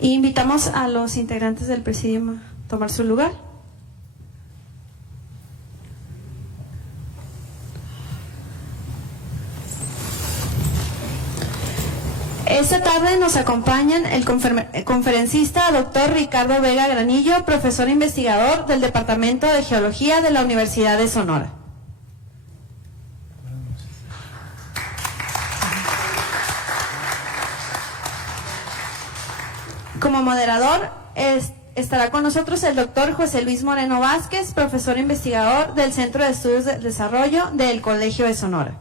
Y invitamos a los integrantes del presidium a tomar su lugar. Esta tarde nos acompañan el conferencista doctor Ricardo Vega Granillo, profesor investigador del Departamento de Geología de la Universidad de Sonora. Como moderador estará con nosotros el doctor José Luis Moreno Vázquez, profesor investigador del Centro de Estudios del Desarrollo del Colegio de Sonora.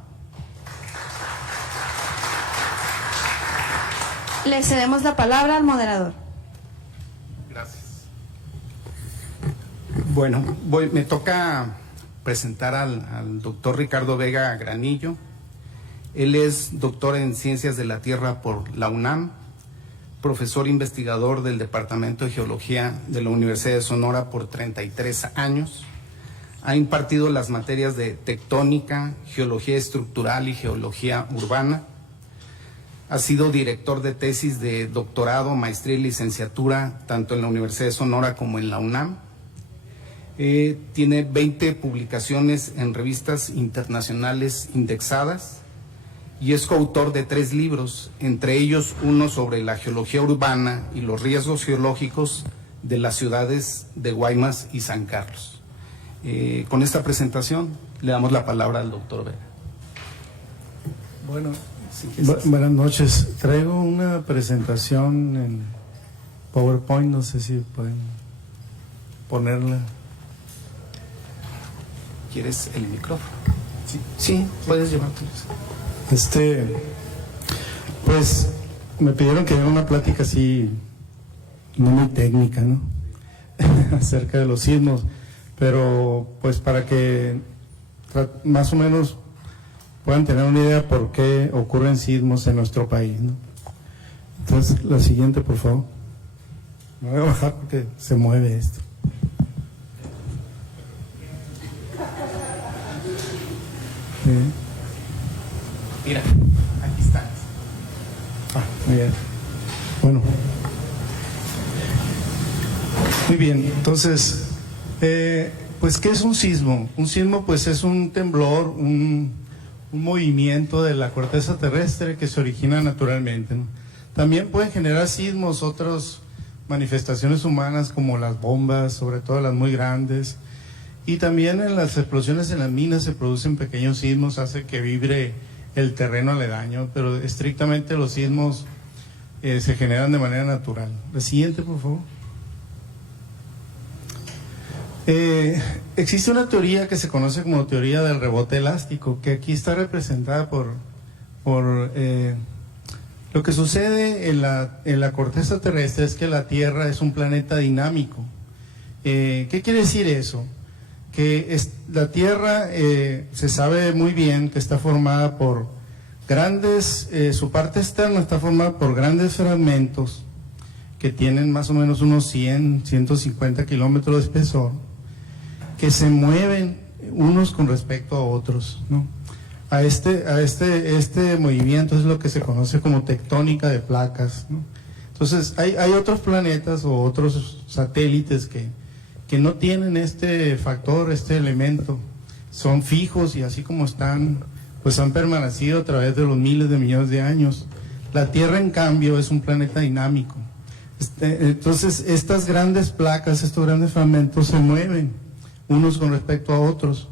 Le cedemos la palabra al moderador. Gracias. Bueno, me toca presentar al doctor Ricardo Vega Granillo. Él es doctor en Ciencias de la Tierra por la UNAM, profesor investigador del Departamento de Geología de la Universidad de Sonora por 33 años. Ha impartido las materias de tectónica, geología estructural y geología urbana. Ha sido director de tesis de doctorado, maestría y licenciatura, tanto en la Universidad de Sonora como en la UNAM. Tiene 20 publicaciones en revistas internacionales indexadas y es coautor de 3 libros, entre ellos uno sobre la geología urbana y los riesgos geológicos de las ciudades de Guaymas y San Carlos. Con esta presentación le damos la palabra al doctor Vega. Bueno, buenas noches. Traigo una presentación en PowerPoint, no sé si pueden ponerla. ¿Quieres el micrófono? Sí, puedes llevártelo. Pues me pidieron que diera una plática así, no muy técnica, ¿no? Acerca de los sismos, pero pues para que más o menos puedan tener una idea por qué ocurren sismos en nuestro país, ¿no? Entonces, la siguiente, por favor. Me voy a bajar porque se mueve esto. Mira, aquí está. Muy bien. Bueno. Muy bien, entonces, pues, ¿qué es un sismo? Un sismo, pues, es un temblor, un movimiento de la corteza terrestre que se origina naturalmente, ¿no? También pueden generar sismos otras manifestaciones humanas como las bombas, sobre todo las muy grandes, y también en las explosiones en las minas se producen pequeños sismos, hace que vibre el terreno aledaño, pero estrictamente los sismos se generan de manera natural. La siguiente, por favor. Existe una teoría que se conoce como teoría del rebote elástico, que aquí está representada por lo que sucede en la corteza terrestre es que la Tierra es un planeta dinámico. ¿Qué quiere decir eso? Que la Tierra se sabe muy bien que está formada por grandes, su parte externa está formada por grandes fragmentos que tienen más o menos unos 100, 150 kilómetros de espesor, que se mueven unos con respecto a otros, ¿no? Este movimiento es lo que se conoce como tectónica de placas, ¿no? Entonces hay otros planetas o otros satélites que no tienen este factor, este elemento, son fijos y así como están, pues han permanecido a través de los miles de millones de años. La Tierra, en cambio, es un planeta dinámico. Entonces estas grandes placas, estos grandes fragmentos se mueven unos con respecto a otros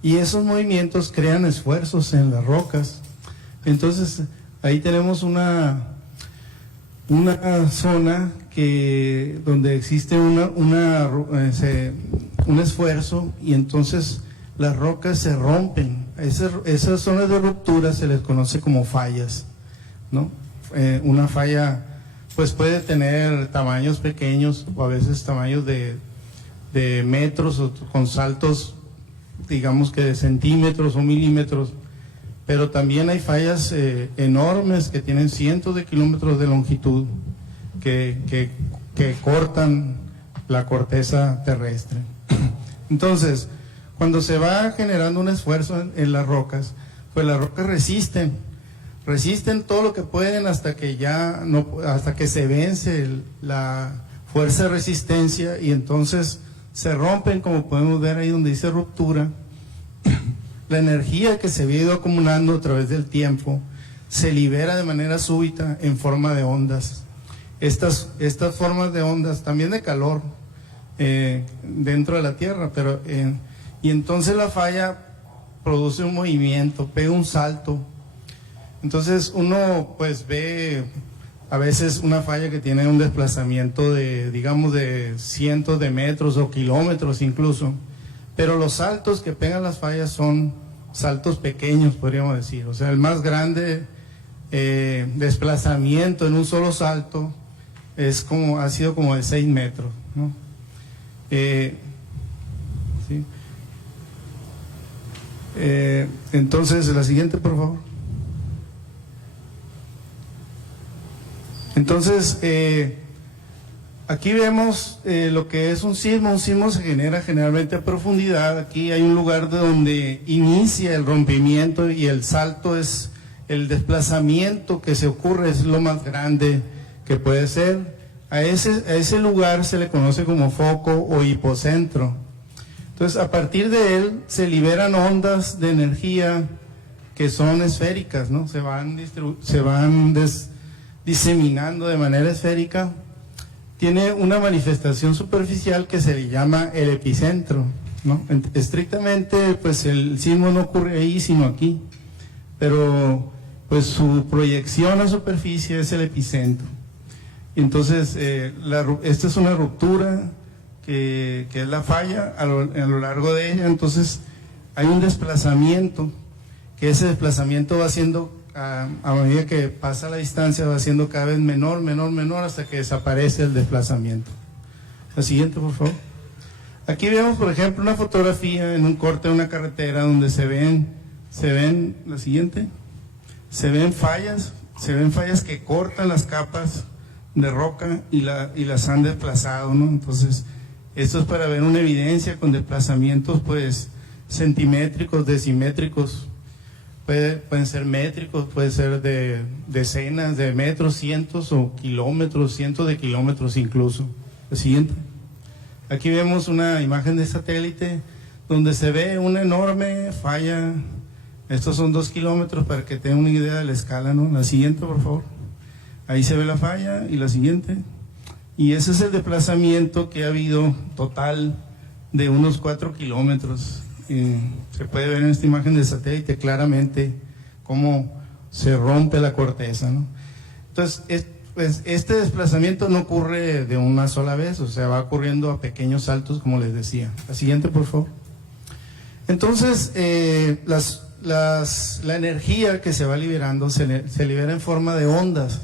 y esos movimientos crean esfuerzos en las rocas. Entonces ahí tenemos una zona donde existe un esfuerzo y entonces las rocas se rompen. Esas zonas de ruptura se les conoce como fallas, ¿no? Una falla pues puede tener tamaños pequeños o a veces tamaños de metros o con saltos, digamos que de centímetros o milímetros, pero también hay fallas enormes que tienen cientos de kilómetros de longitud que cortan la corteza terrestre. Entonces, cuando se va generando un esfuerzo en las rocas, pues las rocas resisten resisten todo lo que pueden hasta que ya no, hasta que se vence la fuerza de resistencia y entonces se rompen, como podemos ver ahí donde dice ruptura. La energía que se había ido acumulando a través del tiempo se libera de manera súbita en forma de ondas. Estas formas de ondas, también de calor dentro de la Tierra, y entonces la falla produce un movimiento, pega un salto. Entonces uno pues ve a veces una falla que tiene un desplazamiento de, digamos, de cientos de metros o kilómetros incluso, pero los saltos que pegan las fallas son saltos pequeños, podríamos decir. O sea, el más grande desplazamiento en un solo salto ha sido como de 6 metros, ¿no? ¿Sí? Entonces, la siguiente, por favor. Entonces, aquí vemos lo que es un sismo. Un sismo se genera generalmente a profundidad. Aquí hay un lugar donde inicia el rompimiento y el salto es el desplazamiento que se ocurre, es lo más grande que puede ser. A ese lugar se le conoce como foco o hipocentro. Entonces, a partir de él se liberan ondas de energía que son esféricas, ¿no? Se van diseminando de manera esférica. Tiene una manifestación superficial que se le llama el epicentro, ¿no? Estrictamente, pues el sismo no ocurre ahí, sino aquí, pero pues su proyección a superficie es el epicentro. Entonces, esta es una ruptura que es la falla a lo largo de ella. Entonces, hay un desplazamiento, que ese desplazamiento va haciendo, a medida que pasa la distancia, va siendo cada vez menor, hasta que desaparece el desplazamiento. La siguiente, por favor. Aquí vemos, por ejemplo, una fotografía en un corte de una carretera donde se ven, la siguiente, se ven fallas que cortan las capas de roca y las han desplazado, ¿no? Entonces, esto es para ver una evidencia con desplazamientos, pues, centimétricos, decimétricos. Pueden ser métricos, puede ser de decenas de metros, cientos o kilómetros, cientos de kilómetros incluso. La siguiente. Aquí vemos una imagen de satélite donde se ve una enorme falla. Estos son 2 kilómetros para que tengan una idea de la escala, ¿no? La siguiente, por favor. Ahí se ve la falla y la siguiente. Y ese es el desplazamiento que ha habido total de unos 4 kilómetros. Se puede ver en esta imagen de satélite claramente cómo se rompe la corteza, ¿no? Entonces, pues, este desplazamiento no ocurre de una sola vez, o sea, va ocurriendo a pequeños saltos, como les decía. La siguiente, por favor. Entonces, la energía que se va liberando se libera en forma de ondas.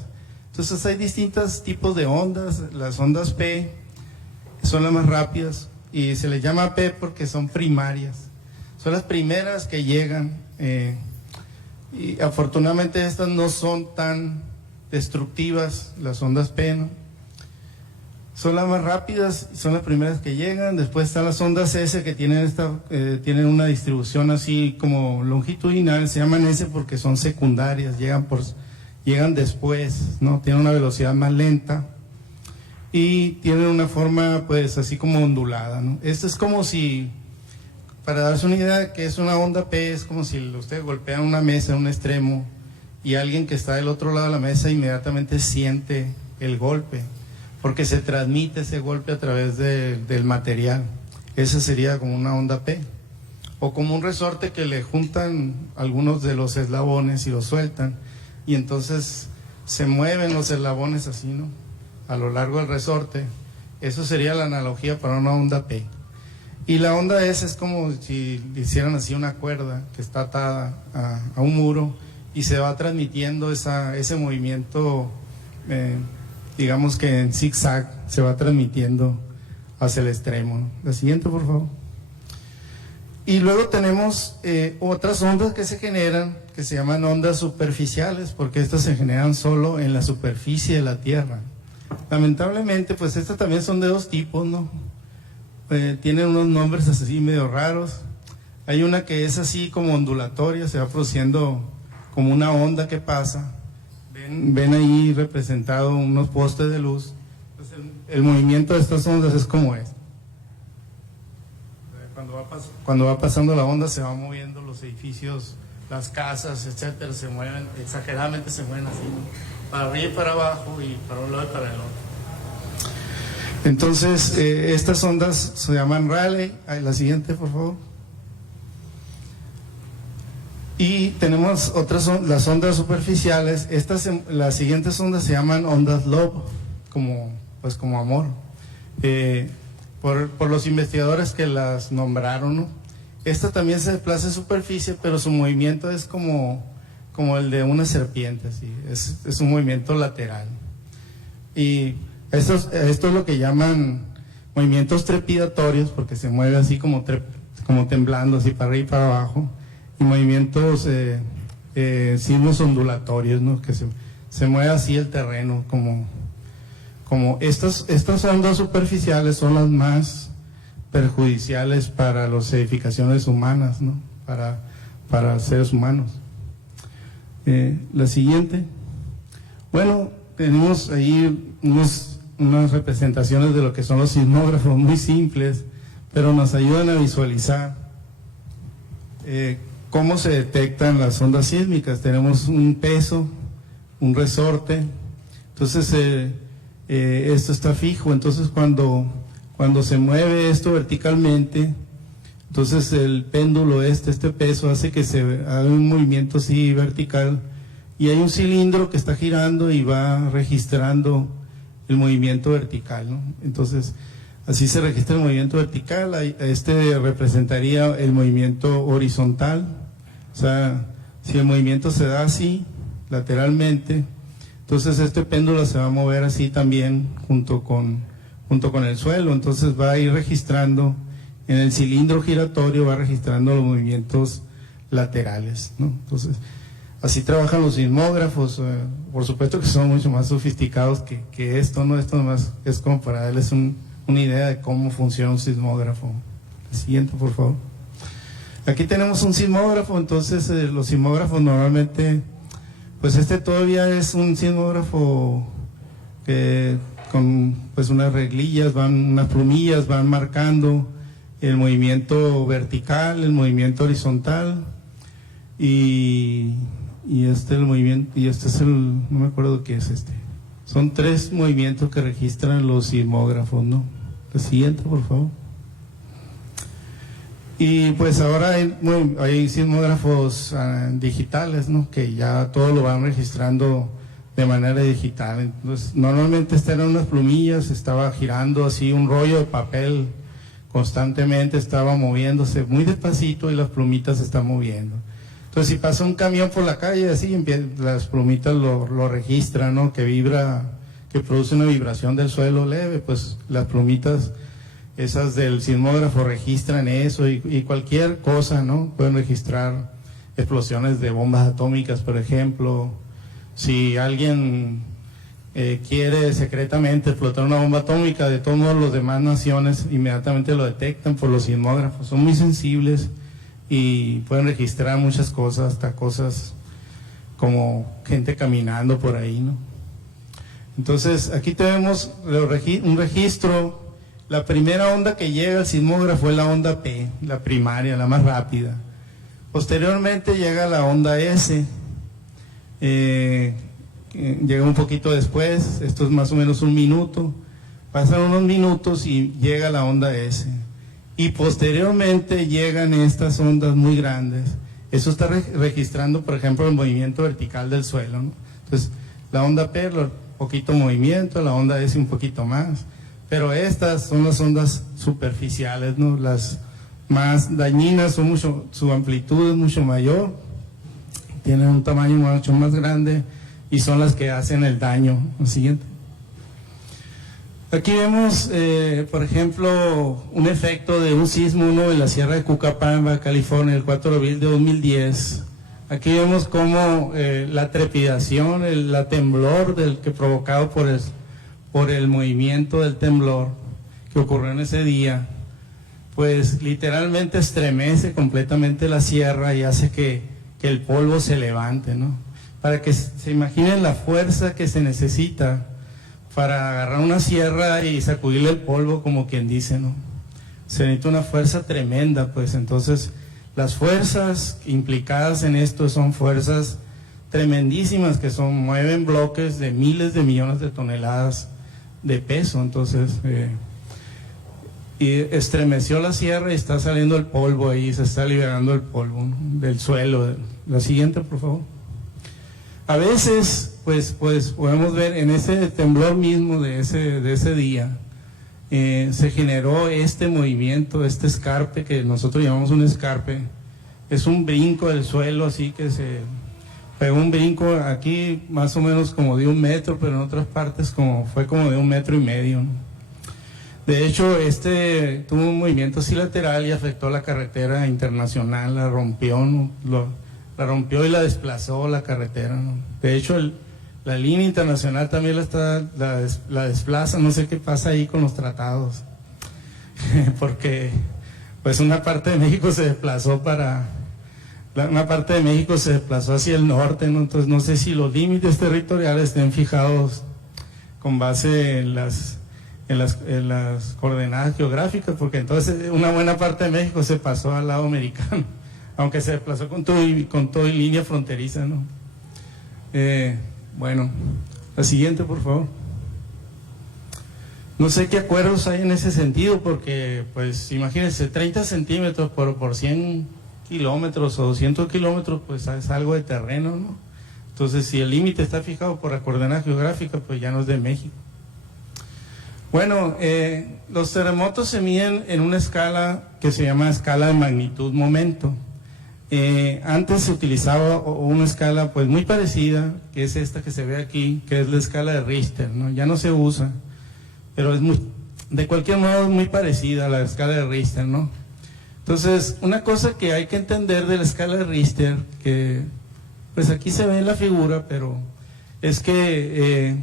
Entonces, hay distintos tipos de ondas. Las ondas P son las más rápidas y se les llama P porque son primarias. Son las primeras que llegan, y afortunadamente estas no son tan destructivas, las ondas P, ¿no? Son las más rápidas, son las primeras que llegan. Después están las ondas S que tienen una distribución así como longitudinal, se llaman S porque son secundarias, llegan después, ¿no? Tienen una velocidad más lenta y tienen una forma pues así como ondulada, ¿no? Esto es como si, para darse una idea de que es una onda P, es como si usted golpea una mesa en un extremo y alguien que está del otro lado de la mesa inmediatamente siente el golpe, porque se transmite ese golpe a través del material. Esa sería como una onda P. O como un resorte que le juntan algunos de los eslabones y los sueltan, y entonces se mueven los eslabones así, ¿no? A lo largo del resorte. Eso sería la analogía para una onda P. Y la onda S es como si hicieran así una cuerda que está atada a un muro y se va transmitiendo ese movimiento, digamos que en zigzag, se va transmitiendo hacia el extremo, ¿no? La siguiente, por favor. Y luego tenemos otras ondas que se generan, que se llaman ondas superficiales, porque estas se generan solo en la superficie de la Tierra. Lamentablemente, pues estas también son de 2 tipos, ¿no? Tienen unos nombres así medio raros. Hay una que es así como ondulatoria, se va produciendo como una onda que pasa. Ven ahí representado unos postes de luz. Entonces, el movimiento de estas ondas es como es. Cuando va pasando la onda se van moviendo los edificios, las casas, etcétera, se mueven, exageradamente se mueven así, ¿no? Para arriba y para abajo y para un lado y para el otro. Entonces, estas ondas se llaman Rayleigh. La siguiente, por favor. Y tenemos otras, las ondas superficiales. Las siguientes ondas se llaman ondas love, como amor. Por los investigadores que las nombraron, ¿no? Esta también se desplaza en superficie, pero su movimiento es como el de una serpiente, ¿sí? Es un movimiento lateral. Y esto es lo que llaman movimientos trepidatorios, porque se mueve así como temblando, así para arriba y para abajo. Y movimientos sismos ondulatorios, ¿no? Que se mueve así el terreno, como estas ondas superficiales son las más perjudiciales para las edificaciones humanas, ¿no? Para seres humanos. La siguiente. Bueno, tenemos ahí unas representaciones de lo que son los sismógrafos muy simples, pero nos ayudan a visualizar cómo se detectan las ondas sísmicas. Tenemos un peso, un resorte, entonces esto está fijo, entonces cuando se mueve esto verticalmente, entonces el péndulo este peso hace que se haga un movimiento así vertical, y hay un cilindro que está girando y va registrando el movimiento vertical, ¿no? Entonces así se registra el movimiento vertical. Este representaría el movimiento horizontal, o sea, si el movimiento se da así lateralmente, entonces este péndulo se va a mover así también junto con el suelo. Entonces va a ir registrando en el cilindro giratorio, va registrando los movimientos laterales, ¿no? Entonces así trabajan los sismógrafos. Por supuesto que son mucho más sofisticados que esto, ¿no? Esto nomás es como para darles una idea de cómo funciona un sismógrafo. La siguiente, por favor. Aquí tenemos un sismógrafo. Entonces los sismógrafos normalmente, pues todavía es un sismógrafo con pues unas reglillas, unas plumillas, van marcando el movimiento vertical, el movimiento horizontal, y el movimiento, y este es no me acuerdo qué es este. Son 3 movimientos que registran los sismógrafos, ¿no? La siguiente, por favor. Y pues ahora hay sismógrafos digitales, ¿no? Que ya todo lo van registrando de manera digital. Entonces, normalmente eran unas plumillas, estaba girando así un rollo de papel constantemente, estaba moviéndose muy despacito y las plumitas se están moviendo. Entonces, si pasa un camión por la calle, así las plumitas lo registran, ¿no? Que vibra, que produce una vibración del suelo leve, pues las plumitas esas del sismógrafo registran eso, y cualquier cosa, ¿no? Pueden registrar explosiones de bombas atómicas, por ejemplo. Si alguien quiere secretamente explotar una bomba atómica, de todos modos las demás naciones inmediatamente lo detectan por los sismógrafos. Son muy sensibles y pueden registrar muchas cosas, hasta cosas como gente caminando por ahí, ¿no? Entonces aquí tenemos un registro. La primera onda que llega al sismógrafo es la onda P, la primaria, la más rápida. Posteriormente llega la onda S, llega un poquito después, esto es más o menos 1 minuto, pasan unos minutos y llega la onda S. Y posteriormente llegan estas ondas muy grandes. Eso está registrando, por ejemplo, el movimiento vertical del suelo, ¿no? Entonces, la onda P, poquito movimiento, la onda S un poquito más. Pero estas son las ondas superficiales, ¿no? Las más dañinas, su amplitud es mucho mayor, tienen un tamaño mucho más grande y son las que hacen el daño. Lo siguiente. Aquí vemos, por ejemplo, un efecto de un sismo, uno de la Sierra de Cucapamba, California, el 4 de abril de 2010. Aquí vemos cómo la trepidación, la temblor que provocado por el movimiento del temblor que ocurrió en ese día, pues literalmente estremece completamente la sierra y hace que que el polvo se levante, ¿no? Para que se imaginen la fuerza que se necesita para agarrar una sierra y sacudirle el polvo, como quien dice, ¿no? Se necesita una fuerza tremenda, pues. Entonces las fuerzas implicadas en esto son fuerzas tremendísimas, que mueven bloques de miles de millones de toneladas de peso. Entonces y estremeció la sierra y está saliendo el polvo ahí, se está liberando el polvo, ¿no?, del suelo. La siguiente, por favor. A veces pues podemos ver en ese temblor mismo de ese día, se generó este movimiento, este escarpe, que nosotros llamamos un escarpe. Es un brinco del suelo, así que se pegó un brinco aquí más o menos como de 1 metro, pero en otras partes fue como de 1,5 metros, ¿no? De hecho, tuvo un movimiento así lateral y afectó la carretera internacional, la rompió, ¿no? La rompió y la desplazó la carretera, ¿no? De hecho, la línea internacional también la desplaza. No sé qué pasa ahí con los tratados, porque pues una parte de México se desplazó hacia el norte, ¿no? Entonces no sé si los límites territoriales estén fijados con base en las coordenadas geográficas, porque entonces una buena parte de México se pasó al lado americano, aunque se desplazó con todo y línea fronteriza, ¿no? Bueno, la siguiente, por favor. No sé qué acuerdos hay en ese sentido, porque pues imagínense, 30 centímetros por 100 kilómetros o 200 kilómetros, pues es algo de terreno, ¿no? Entonces, si el límite está fijado por la coordenada geográfica, pues ya no es de México. Bueno, los terremotos se miden en una escala que se llama escala de magnitud-momento. Antes se utilizaba una escala pues muy parecida, que es esta que se ve aquí, que es la escala de Richter, ¿no? Ya no se usa, pero de cualquier modo es muy parecida a la escala de Richter, ¿no? Entonces, una cosa que hay que entender de la escala de Richter, que pues aquí se ve en la figura, pero es que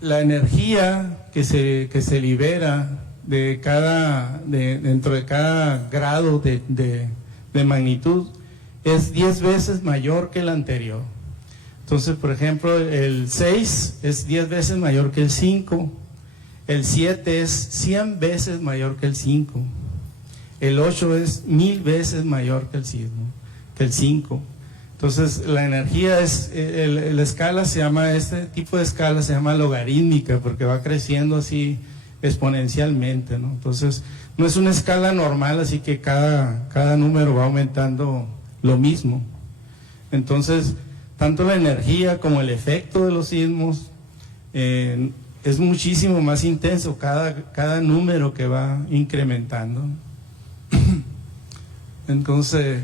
la energía que se libera dentro de cada grado de magnitud es 10 veces mayor que el anterior. Entonces, por ejemplo, el 6 es 10 veces mayor que el 5, el 7 es 100 veces mayor que el 5, el 8 es 1000 veces mayor que el 5. Entonces, la energía la escala se llama, este tipo de escala se llama logarítmica, porque va creciendo así exponencialmente, ¿no? Entonces, no es una escala normal, así que cada número va aumentando lo mismo. Entonces, tanto la energía como el efecto de los sismos es muchísimo más intenso cada número que va incrementando. Entonces,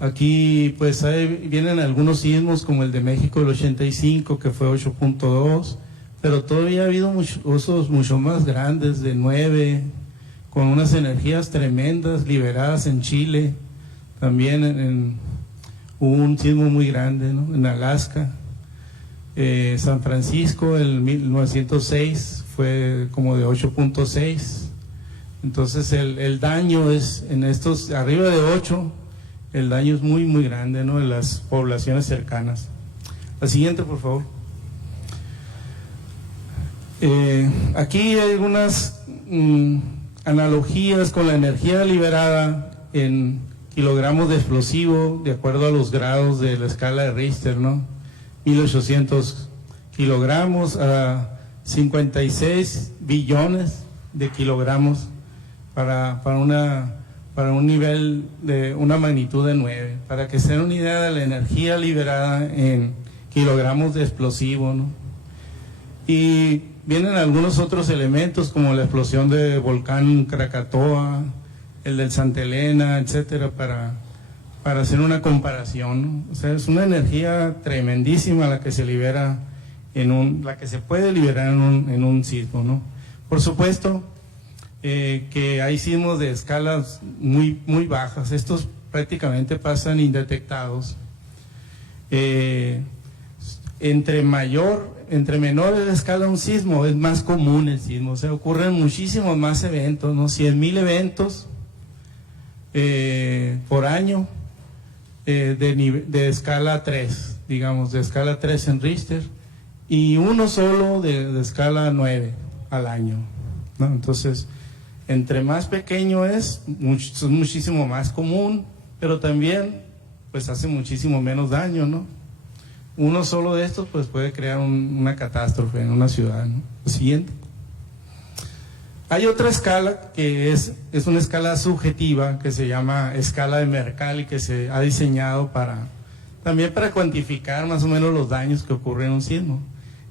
aquí pues vienen algunos sismos como el de México del 85, que fue 8.2, pero todavía ha habido usos mucho más grandes, de 9, con unas energías tremendas liberadas en Chile. También hubo un sismo muy grande, ¿no?, en Alaska. San Francisco en 1906 fue como de 8.6. Entonces el daño es en estos arriba de 8, el daño es muy muy grande, ¿no?, en las poblaciones cercanas. La siguiente, por favor. Aquí hay algunas analogías con la energía liberada en kilogramos de explosivo, de acuerdo a los grados de la escala de Richter, ¿no? 1800 kilogramos a 56 billones de kilogramos para un nivel de una magnitud de 9, para que se den una idea de la energía liberada en kilogramos de explosivo, ¿no? Y vienen algunos otros elementos como la explosión del volcán Krakatoa, el del Santa Elena, etcétera, para hacer una comparación, ¿no? O sea, es una energía tremendísima la que se libera la que se puede liberar en un sismo, ¿no? Por supuesto que hay sismos de escalas muy muy bajas. Estos prácticamente pasan indetectados. Entre menores de escala un sismo es más común el sismo, o sea, ocurren muchísimos más eventos, ¿no? 100,000 eventos por año de escala 3, digamos, de escala 3 en Richter, y uno solo de escala 9 al año, ¿no? Entonces, entre más pequeño es muchísimo más común, pero también pues hace muchísimo menos daño, ¿no? Uno solo de estos pues puede crear una catástrofe en una ciudad, ¿no? Lo siguiente. Hay otra escala que es una escala subjetiva que se llama escala de Mercalli, que se ha diseñado también para cuantificar más o menos los daños que ocurren en un sismo.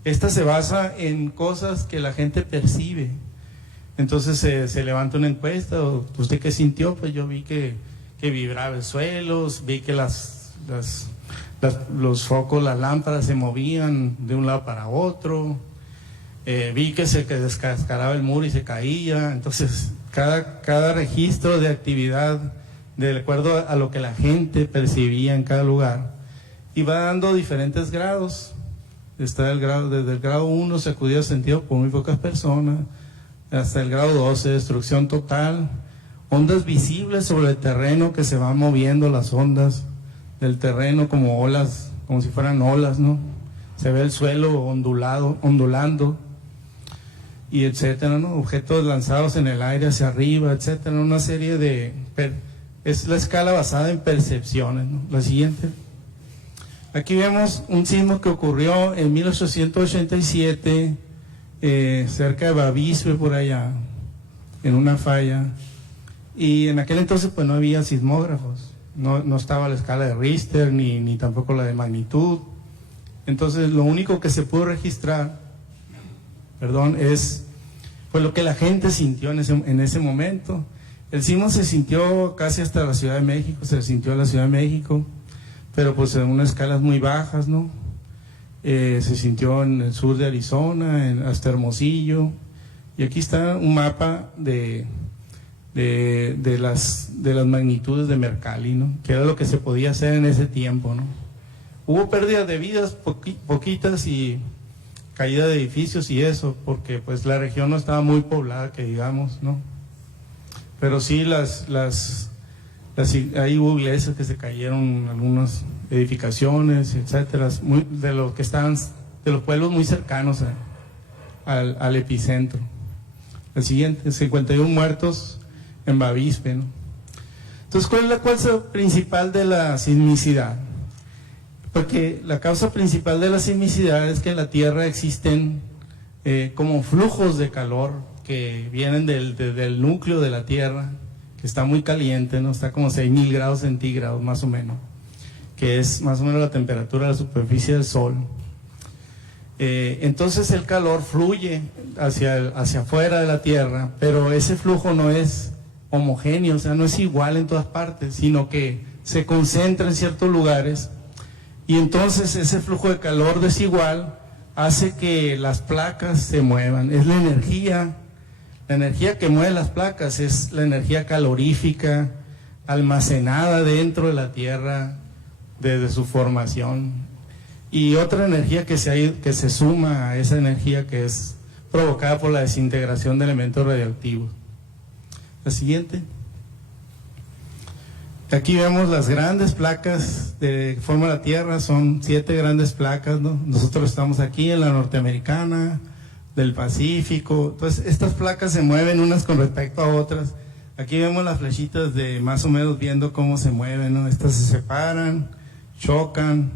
Esta se basa en cosas que la gente percibe. Entonces se levanta una encuesta, o ¿usted qué sintió? Pues yo vi que vibraba el suelo, vi que los focos, las lámparas se movían de un lado para otro, vi que se descascaraba el muro y se caía. Entonces cada registro de actividad, de acuerdo a lo que la gente percibía en cada lugar, iba dando diferentes grados. Está desde el grado 1, sacudido sentido por muy pocas personas, hasta el grado 12, destrucción total, ondas visibles sobre el terreno, que se van moviendo las ondas del terreno como olas, como si fueran olas, ¿no? Se ve el suelo ondulando, y etcétera, ¿no? Objetos lanzados en el aire hacia arriba, etcétera, una serie es la escala basada en percepciones, ¿no? La siguiente. Aquí vemos un sismo que ocurrió en 1887, cerca de Bavispe, por allá, en una falla, y en aquel entonces pues no había sismógrafos, no estaba la escala de Richter ni tampoco la de magnitud. Entonces lo único que se pudo registrar, es pues lo que la gente sintió en ese momento. El sismo se sintió casi hasta la Ciudad de México, pero pues en unas escalas muy bajas, ¿no? Se sintió en el sur de Arizona, hasta Hermosillo, y aquí está un mapa de las magnitudes de Mercalli, ¿no? Que era lo que se podía hacer en ese tiempo, ¿no? Hubo pérdidas de vidas poquitas y caída de edificios y eso, porque pues la región no estaba muy poblada, que digamos, ¿no? Pero sí ahí hubo iglesias que se cayeron, algunas edificaciones, etcétera, de los pueblos muy cercanos al epicentro. El siguiente, 51 muertos en Bavispe, ¿no? Entonces, ¿cuál es la causa principal de la sismicidad? Porque la causa principal de la sismicidad es que en la Tierra existen como flujos de calor que vienen del núcleo de la Tierra, que está muy caliente, ¿no? Está como 6.000 grados centígrados más o menos, que es más o menos la temperatura de la superficie del Sol. Entonces el calor fluye hacia afuera de la Tierra, pero ese flujo no es homogéneo, o sea, no es igual en todas partes, sino que se concentra en ciertos lugares, y entonces ese flujo de calor desigual hace que las placas se muevan. Es la energía que mueve las placas, es la energía calorífica almacenada dentro de la Tierra desde su formación, y otra energía que se suma a esa energía que es provocada por la desintegración de elementos radioactivos. La siguiente. Aquí vemos las grandes placas que forman la Tierra, son 7 grandes placas, ¿no? Nosotros estamos aquí en la norteamericana, del Pacífico. Entonces estas placas se mueven unas con respecto a otras. Aquí vemos las flechitas de más o menos viendo cómo se mueven, ¿no? Estas se separan, chocan.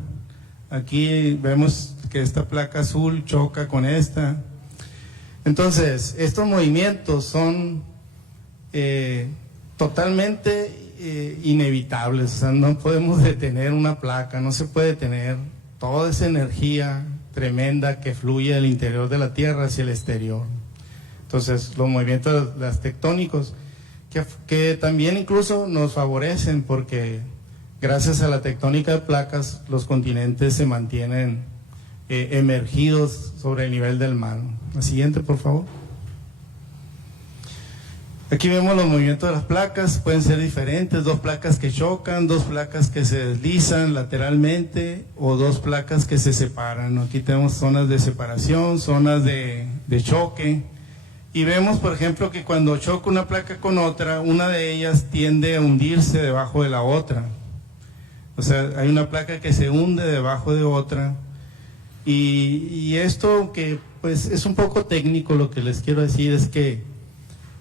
Aquí vemos que esta placa azul choca con esta. Entonces estos movimientos son totalmente inevitables, o sea, no podemos detener una placa, no se puede detener toda esa energía tremenda que fluye del interior de la Tierra hacia el exterior. Entonces los movimientos las tectónicos que también incluso nos favorecen, porque gracias a la tectónica de placas los continentes se mantienen emergidos sobre el nivel del mar. La siguiente, por favor. Aquí vemos los movimientos de las placas, pueden ser diferentes: 2 placas que chocan, 2 placas que se deslizan lateralmente, o 2 placas que se separan. Aquí tenemos zonas de separación, zonas de choque, Y vemos, por ejemplo, que cuando choca una placa con otra, una de ellas tiende a hundirse debajo de la otra. O sea, hay una placa que se hunde debajo de otra. Y esto que pues es un poco técnico, lo que les quiero decir es que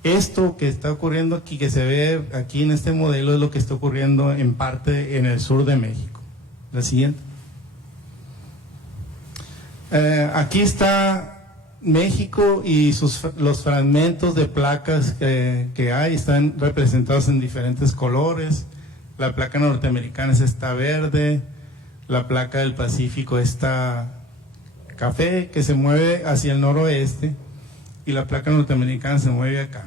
esto que está ocurriendo aquí, que se ve aquí en este modelo, es lo que está ocurriendo en parte en el sur de México. La siguiente. Aquí está México y los fragmentos de placas que hay, están representados en diferentes colores. La placa norteamericana está verde, la placa del Pacífico está café, que se mueve hacia el noroeste, y la placa norteamericana se mueve acá.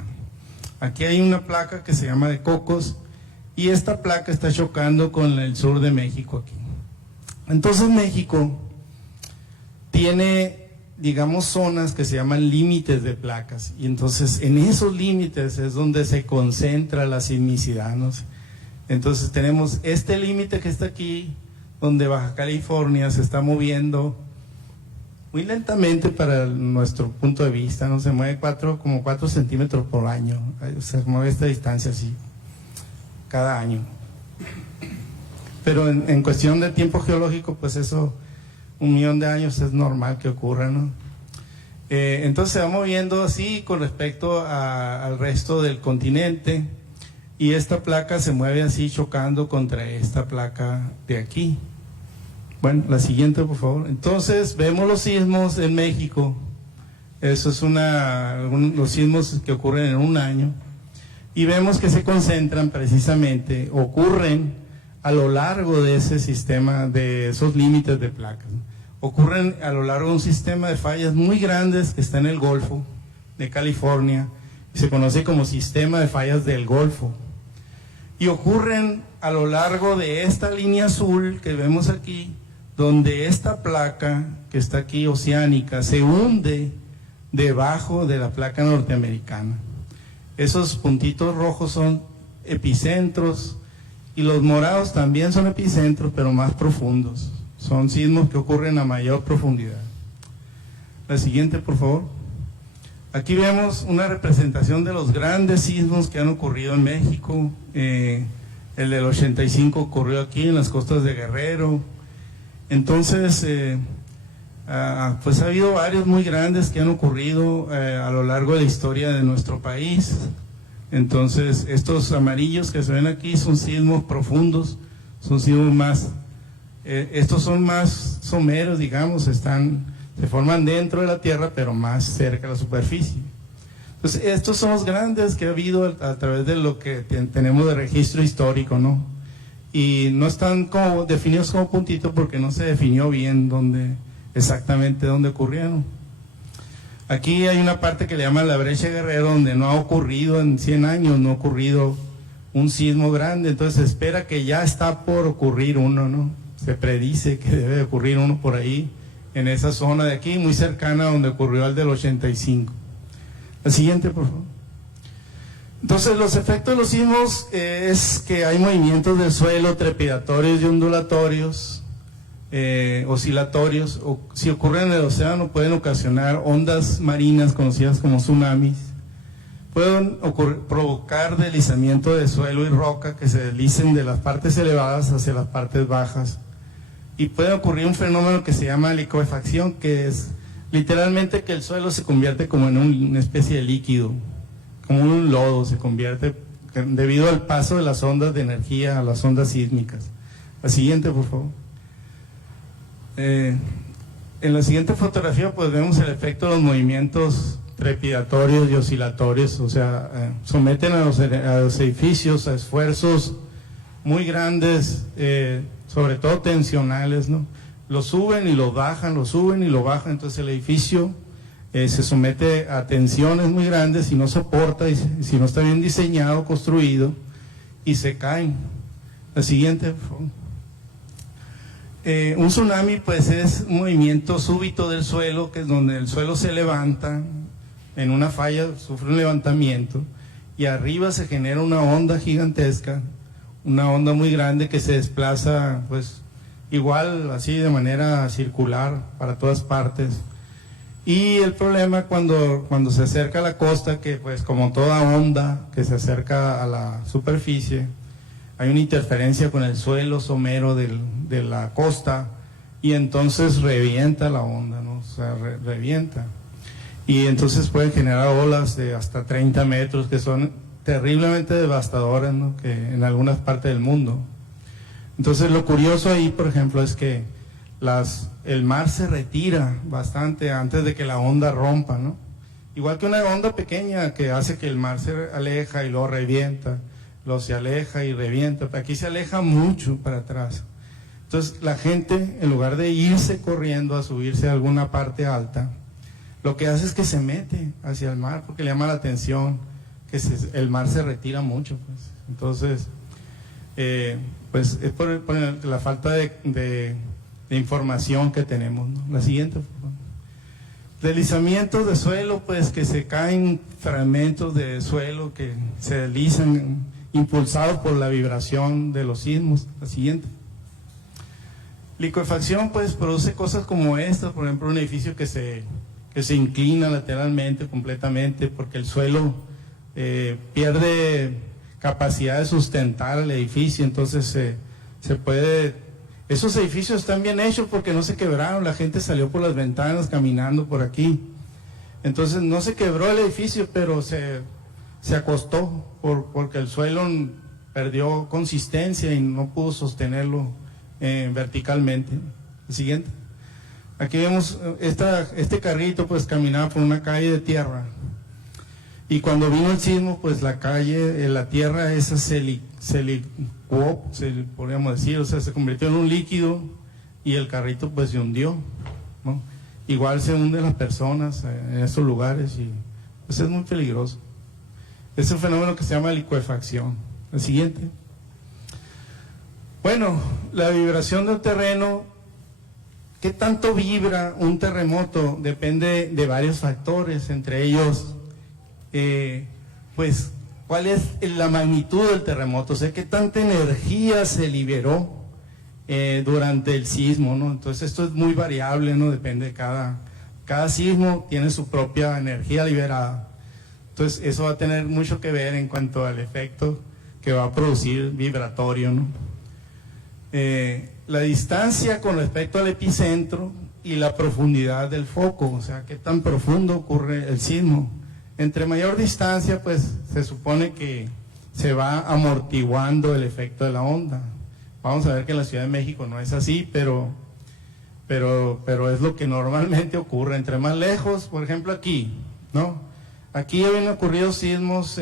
Aquí hay una placa que se llama de Cocos, y esta placa está chocando con el sur de México aquí. Entonces México tiene, digamos, zonas que se llaman límites de placas, y entonces en esos límites es donde se concentra la sismicidad, ¿no? Entonces tenemos este límite que está aquí, donde Baja California se está moviendo muy lentamente para nuestro punto de vista, ¿no? Se mueve como 4 centímetros por año, se mueve esta distancia así, cada año. Pero en cuestión de tiempo geológico, pues eso, 1.000.000 de años es normal que ocurra, ¿no? Entonces se va moviendo así con respecto al resto del continente, y esta placa se mueve así chocando contra esta placa de aquí. Bueno, la siguiente, por favor. Entonces vemos los sismos en México. Eso es los sismos que ocurren en un año, y vemos que se concentran precisamente, ocurren a lo largo de ese sistema, de esos límites de placas. Ocurren a lo largo de un sistema de fallas muy grandes que está en el Golfo de California, y se conoce como sistema de fallas del Golfo. Y ocurren a lo largo de esta línea azul que vemos aquí, donde esta placa que está aquí, oceánica, se hunde debajo de la placa norteamericana. Esos puntitos rojos son epicentros, y los morados también son epicentros, pero más profundos. Son sismos que ocurren a mayor profundidad. La siguiente, por favor. Aquí vemos una representación de los grandes sismos que han ocurrido en México. El del 85 ocurrió aquí en las costas de Guerrero. Entonces, pues ha habido varios muy grandes que han ocurrido a lo largo de la historia de nuestro país. Entonces, estos amarillos que se ven aquí son sismos profundos, son sismos más, estos son más someros, digamos, se forman dentro de la tierra, pero más cerca de la superficie. Entonces, estos son los grandes que ha habido a través de lo que tenemos de registro histórico, ¿no? Y no están como definidos como puntitos porque no se definió bien exactamente dónde ocurrieron. Aquí hay una parte que le llaman la brecha de Guerrero, donde no ha ocurrido en 100 años, no ha ocurrido un sismo grande, entonces se espera que ya está por ocurrir uno, ¿no? Se predice que debe ocurrir uno por ahí, en esa zona de aquí, muy cercana a donde ocurrió el del 85. La siguiente, por favor. Entonces, los efectos de los sismos es que hay movimientos del suelo trepidatorios y ondulatorios, oscilatorios, o si ocurren en el océano pueden ocasionar ondas marinas conocidas como tsunamis, pueden provocar deslizamiento de suelo y roca que se deslicen de las partes elevadas hacia las partes bajas, y puede ocurrir un fenómeno que se llama liquefacción, que es literalmente que el suelo se convierte como en una especie de líquido, como un lodo, se convierte debido al paso de las ondas de energía a las ondas sísmicas. La siguiente, por favor. En la siguiente fotografía pues vemos el efecto de los movimientos trepidatorios y oscilatorios, o sea, someten a los edificios a esfuerzos muy grandes, sobre todo tensionales, ¿no? Lo suben y lo bajan, lo suben y lo bajan, entonces el edificio se somete a tensiones muy grandes y no soporta, y si no está bien diseñado, construido, y se caen. La siguiente, por favor. Un tsunami pues es un movimiento súbito del suelo, que es donde el suelo se levanta, en una falla sufre un levantamiento, y arriba se genera una onda gigantesca, una onda muy grande que se desplaza pues igual así de manera circular para todas partes, Y el problema cuando se acerca a la costa, que pues como toda onda que se acerca a la superficie, hay una interferencia con el suelo somero de la costa y entonces revienta la onda, ¿no? O sea, revienta. Y entonces pueden generar olas de hasta 30 metros que son terriblemente devastadoras, ¿no? Que en algunas partes del mundo. Entonces lo curioso ahí, por ejemplo, es que el mar se retira bastante antes de que la onda rompa, ¿no? Igual que una onda pequeña que hace que el mar se aleja y luego revienta, luego se aleja y revienta, pero aquí se aleja mucho para atrás. Entonces la gente, en lugar de irse corriendo a subirse a alguna parte alta, lo que hace es que se mete hacia el mar porque le llama la atención que el mar se retira mucho, pues. Entonces, pues es por la falta de información que tenemos, ¿no? La siguiente, por favor. Deslizamientos de suelo, pues que se caen fragmentos de suelo que se deslizan impulsados por la vibración de los sismos. La siguiente. Licuefacción, pues produce cosas como esta, por ejemplo, un edificio que se inclina lateralmente completamente porque el suelo pierde capacidad de sustentar el edificio, entonces se puede. Esos edificios están bien hechos porque no se quebraron, la gente salió por las ventanas caminando por aquí. Entonces no se quebró el edificio, pero se acostó porque el suelo perdió consistencia y no pudo sostenerlo verticalmente. El siguiente. Aquí vemos este carrito, pues caminaba por una calle de tierra. Y cuando vino el sismo, pues la calle, la tierra esa se licuó, podríamos decir, o sea, se convirtió en un líquido y el carrito pues se hundió, ¿no? Igual se hunden las personas en estos lugares y pues es muy peligroso. Es un fenómeno que se llama licuefacción. El siguiente. Bueno, la vibración del terreno, ¿qué tanto vibra un terremoto? Depende de varios factores, entre ellos, pues, ¿cuál es la magnitud del terremoto? O sea, ¿qué tanta energía se liberó durante el sismo, ¿no? Entonces esto es muy variable, ¿no? Depende de cada sismo tiene su propia energía liberada. Entonces eso va a tener mucho que ver en cuanto al efecto que va a producir vibratorio, ¿no? La distancia con respecto al epicentro y la profundidad del foco, o sea, qué tan profundo ocurre el sismo. Entre mayor distancia, pues se supone que se va amortiguando el efecto de la onda. Vamos a ver que en la Ciudad de México no es así, pero es lo que normalmente ocurre. Entre más lejos, por ejemplo aquí, ¿no? Aquí habían ocurrido sismos,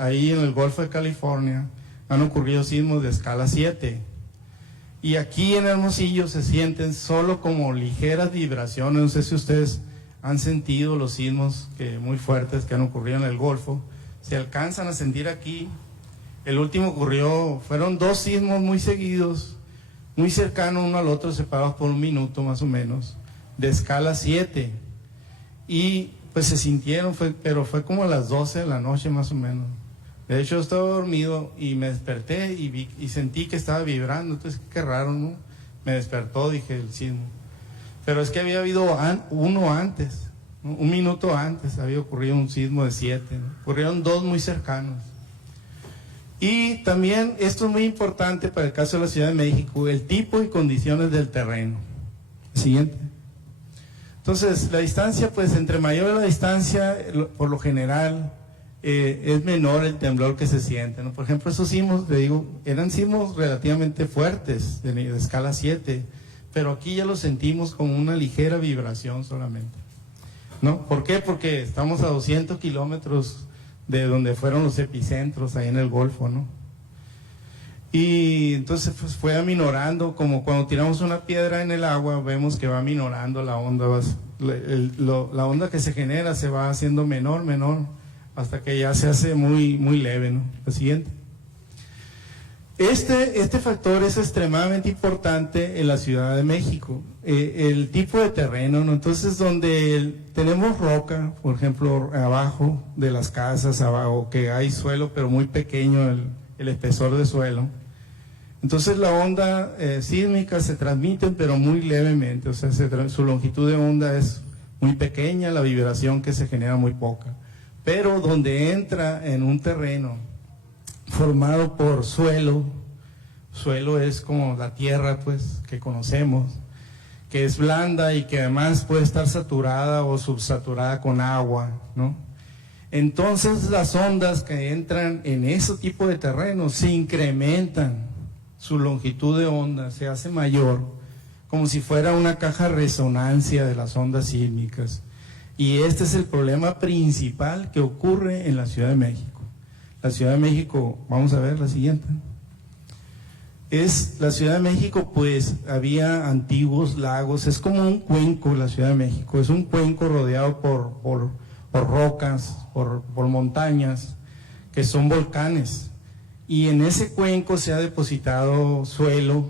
ahí en el Golfo de California, han ocurrido sismos de escala 7. Y aquí en Hermosillo se sienten solo como ligeras vibraciones. No sé si ustedes han sentido los sismos muy fuertes que han ocurrido en el Golfo. Se alcanzan a sentir aquí. El último fueron 2 sismos muy seguidos, muy cercanos uno al otro, separados por 1 minuto más o menos, de escala 7. Y pues se sintieron, pero fue como a las 12 de la noche más o menos. De hecho, yo estaba dormido y me desperté y sentí que estaba vibrando. Entonces, qué raro, ¿no? Me despertó, dije, el sismo. Pero es que había habido uno antes, ¿no? 1 minuto antes había ocurrido un sismo de 7, ¿no? Ocurrieron 2 muy cercanos. Y también, esto es muy importante para el caso de la Ciudad de México, el tipo y condiciones del terreno. Siguiente. Entonces, la distancia, pues entre mayor la distancia, por lo general, es menor el temblor que se siente, ¿no? Por ejemplo, esos sismos, le digo, eran sismos relativamente fuertes, de escala 7, pero aquí ya lo sentimos como una ligera vibración solamente, ¿no? ¿Por qué? Porque estamos a 200 kilómetros de donde fueron los epicentros, ahí en el Golfo, ¿no? Y entonces pues fue aminorando, como cuando tiramos una piedra en el agua, vemos que va aminorando la onda, la onda que se genera se va haciendo menor, hasta que ya se hace muy, muy leve, ¿no? Lo siguiente. Este factor es extremadamente importante en la Ciudad de México, el tipo de terreno, ¿no? Entonces, donde tenemos roca, por ejemplo, abajo de las casas, abajo, que hay suelo, pero muy pequeño el espesor de suelo. Entonces, la onda sísmica se transmite, pero muy levemente, o sea, su longitud de onda es muy pequeña, la vibración que se genera muy poca. Pero donde entra en un terreno formado por suelo es como la tierra pues que conocemos, que es blanda y que además puede estar saturada o subsaturada con agua, ¿no? Entonces las ondas que entran en ese tipo de terrenos se incrementan, su longitud de onda se hace mayor, como si fuera una caja de resonancia de las ondas sísmicas. Y este es el problema principal que ocurre en la Ciudad de México. La Ciudad de México, vamos a ver la siguiente. La Ciudad de México, pues había antiguos lagos, es como un cuenco la Ciudad de México, es un cuenco rodeado por rocas, por montañas, que son volcanes. Y en ese cuenco se ha depositado suelo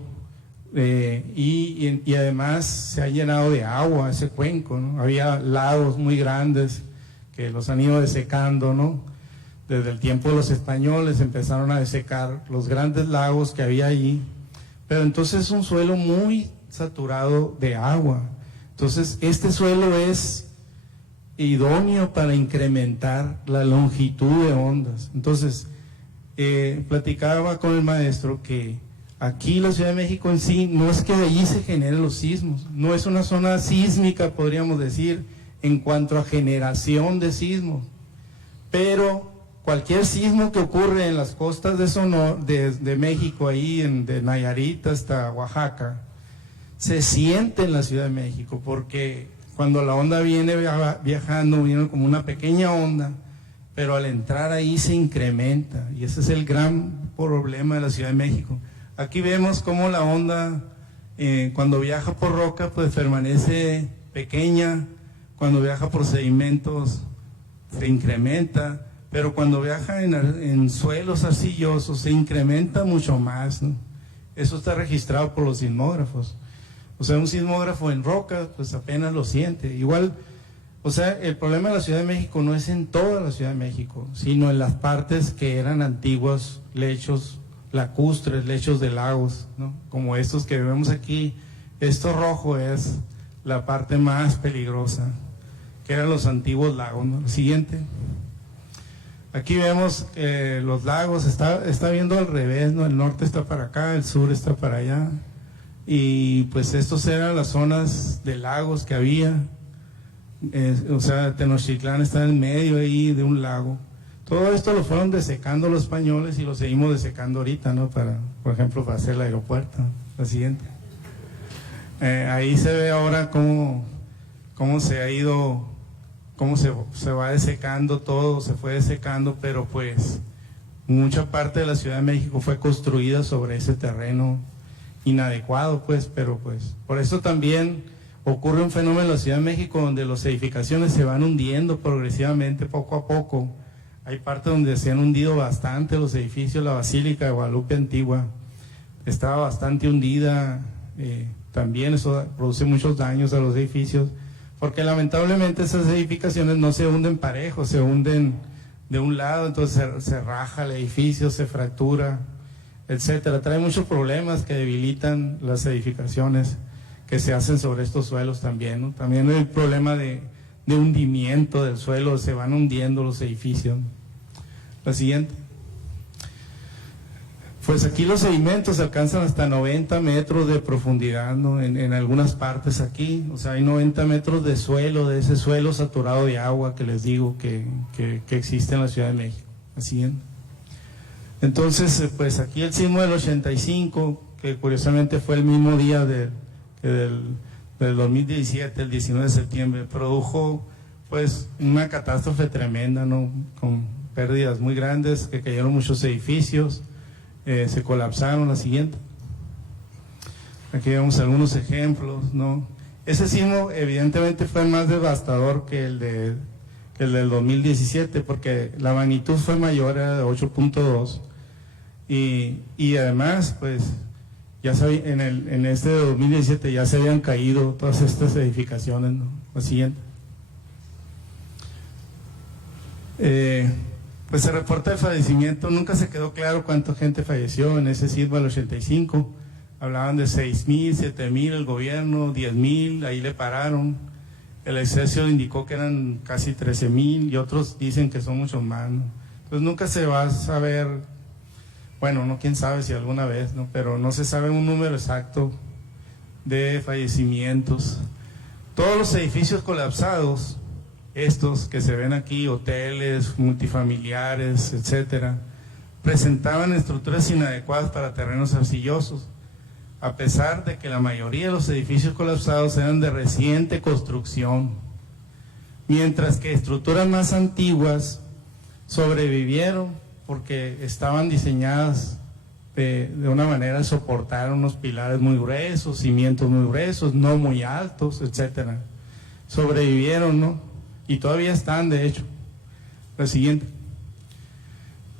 y además se ha llenado de agua ese cuenco, ¿no? Había lagos muy grandes que los han ido desecando, ¿no? Desde el tiempo de los españoles empezaron a desecar los grandes lagos que había allí, pero entonces es un suelo muy saturado de agua. Entonces este suelo es idóneo para incrementar la longitud de ondas. Entonces platicaba con el maestro que aquí la Ciudad de México en sí no es que de allí se generen los sismos, no es una zona sísmica, podríamos decir, en cuanto a generación de sismos, pero cualquier sismo que ocurre en las costas de México, ahí de Nayarit hasta Oaxaca, se siente en la Ciudad de México, porque cuando la onda viene viajando, viene como una pequeña onda, pero al entrar ahí se incrementa, y ese es el gran problema de la Ciudad de México. Aquí vemos cómo la onda, cuando viaja por roca, pues permanece pequeña, cuando viaja por sedimentos se incrementa, pero cuando viaja en suelos arcillosos se incrementa mucho más, ¿no? Eso está registrado por los sismógrafos. O sea, un sismógrafo en roca, pues apenas lo siente. Igual, o sea, el problema de la Ciudad de México no es en toda la Ciudad de México, sino en las partes que eran antiguos lechos lacustres, lechos de lagos, ¿no? Como estos que vemos aquí. Esto rojo es la parte más peligrosa, que eran los antiguos lagos, ¿no? Siguiente. Aquí vemos los lagos, está viendo al revés, ¿no? El norte está para acá, el sur está para allá. Y pues estos eran las zonas de lagos que había. O sea, Tenochtitlán está en medio ahí de un lago. Todo esto lo fueron desecando los españoles y lo seguimos desecando ahorita, ¿no? Por ejemplo, para hacer el aeropuerto. La siguiente. Ahí se ve ahora cómo se ha ido, cómo se va desecando todo, se fue desecando, pero pues mucha parte de la Ciudad de México fue construida sobre ese terreno inadecuado, pues, pero pues por eso también ocurre un fenómeno en la Ciudad de México donde las edificaciones se van hundiendo progresivamente, poco a poco. Hay partes donde se han hundido bastante los edificios. La Basílica de Guadalupe Antigua estaba bastante hundida, también eso produce muchos daños a los edificios, porque lamentablemente esas edificaciones no se hunden parejos, se hunden de un lado, entonces se raja el edificio, se fractura, etcétera. Trae muchos problemas que debilitan las edificaciones que se hacen sobre estos suelos también, ¿no? También hay el problema de hundimiento del suelo, se van hundiendo los edificios. La siguiente. Pues aquí los sedimentos alcanzan hasta 90 metros de profundidad, ¿no? En algunas partes aquí, o sea, hay 90 metros de suelo, de ese suelo saturado de agua que les digo que existe en la Ciudad de México. La siguiente. Entonces, pues aquí el sismo del 85, que curiosamente fue el mismo día del 2017, el 19 de septiembre, produjo pues una catástrofe tremenda, ¿no? Con pérdidas muy grandes, que cayeron muchos edificios, se colapsaron. La siguiente. Aquí vemos algunos ejemplos, ¿no? Ese sismo evidentemente fue más devastador que el del 2017, porque la magnitud fue mayor, era de 8.2, y además pues ya en este 2017 ya se habían caído todas estas edificaciones, ¿no? La siguiente. Pues se reporta el fallecimiento, nunca se quedó claro cuánta gente falleció en ese sismo del 85, hablaban de 6,000, 7,000 el gobierno, 10,000, ahí le pararon, El exceso indicó que eran casi 13,000 y otros dicen que son muchos más, ¿no? Entonces nunca se va a saber, bueno, no, quién sabe si alguna vez, ¿no? Pero no se sabe un número exacto de fallecimientos. Todos los edificios colapsados, estos que se ven aquí, hoteles, multifamiliares, etcétera, presentaban estructuras inadecuadas para terrenos arcillosos, a pesar de que la mayoría de los edificios colapsados eran de reciente construcción, mientras que estructuras más antiguas sobrevivieron porque estaban diseñadas de una manera de soportar unos pilares muy gruesos, cimientos muy gruesos, no muy altos, etcétera. Sobrevivieron, ¿no? Y todavía están, de hecho. La siguiente.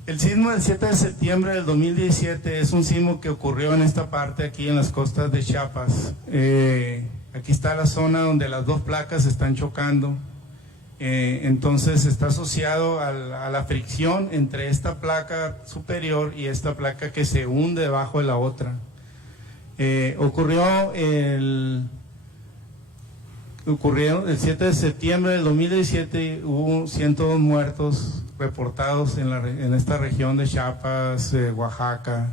El sismo del 7 de septiembre del 2017 es un sismo que ocurrió en esta parte, aquí en las costas de Chiapas. Aquí está la zona donde las dos placas están chocando. Entonces está asociado a la fricción entre esta placa superior y esta placa que se hunde debajo de la otra. Ocurrió el 7 de septiembre del 2017, hubo 102 muertos reportados en esta región de Chiapas, Oaxaca.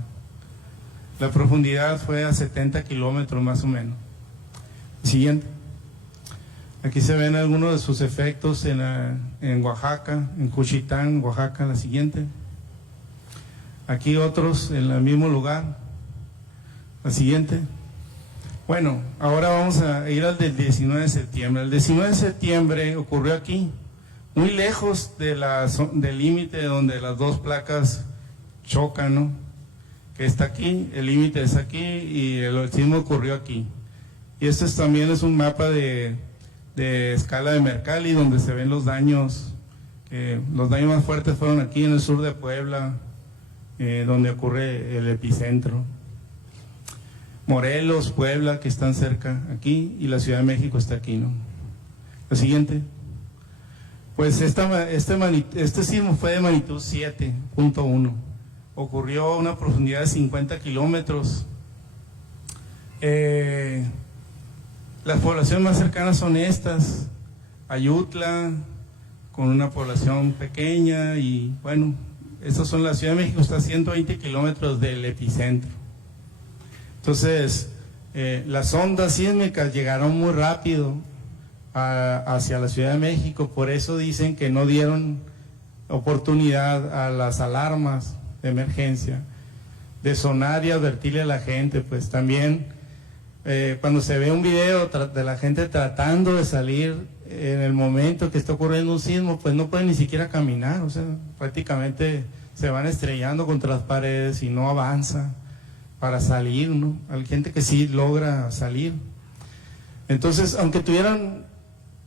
La profundidad fue a 70 kilómetros más o menos. Siguiente. Aquí se ven algunos de sus efectos en Oaxaca, en Cuchitán, Oaxaca. La siguiente. Aquí otros en el mismo lugar. La siguiente. Bueno, ahora vamos a ir al del 19 de septiembre. El 19 de septiembre ocurrió aquí, muy lejos del límite donde las dos placas chocan, ¿no? Que está aquí, el límite es aquí y el sismo ocurrió aquí. Y este también es un mapa de escala de Mercalli, donde se ven los daños. Los daños más fuertes fueron aquí en el sur de Puebla, donde ocurre el epicentro. Morelos, Puebla, que están cerca aquí, y la Ciudad de México está aquí, ¿no? La siguiente. Pues este sismo fue de magnitud 7.1. Ocurrió a una profundidad de 50 kilómetros. Las poblaciones más cercanas son estas: Ayutla, con una población pequeña, y bueno, estas son la Ciudad de México, está a 120 kilómetros del epicentro. Entonces, las ondas sísmicas llegaron muy rápido hacia la Ciudad de México, por eso dicen que no dieron oportunidad a las alarmas de emergencia de sonar y advertirle a la gente. Pues también cuando se ve un video de la gente tratando de salir en el momento que está ocurriendo un sismo, pues no pueden ni siquiera caminar, o sea, prácticamente se van estrellando contra las paredes y no avanza para salir, ¿no? Hay gente que sí logra salir. Entonces, aunque tuvieran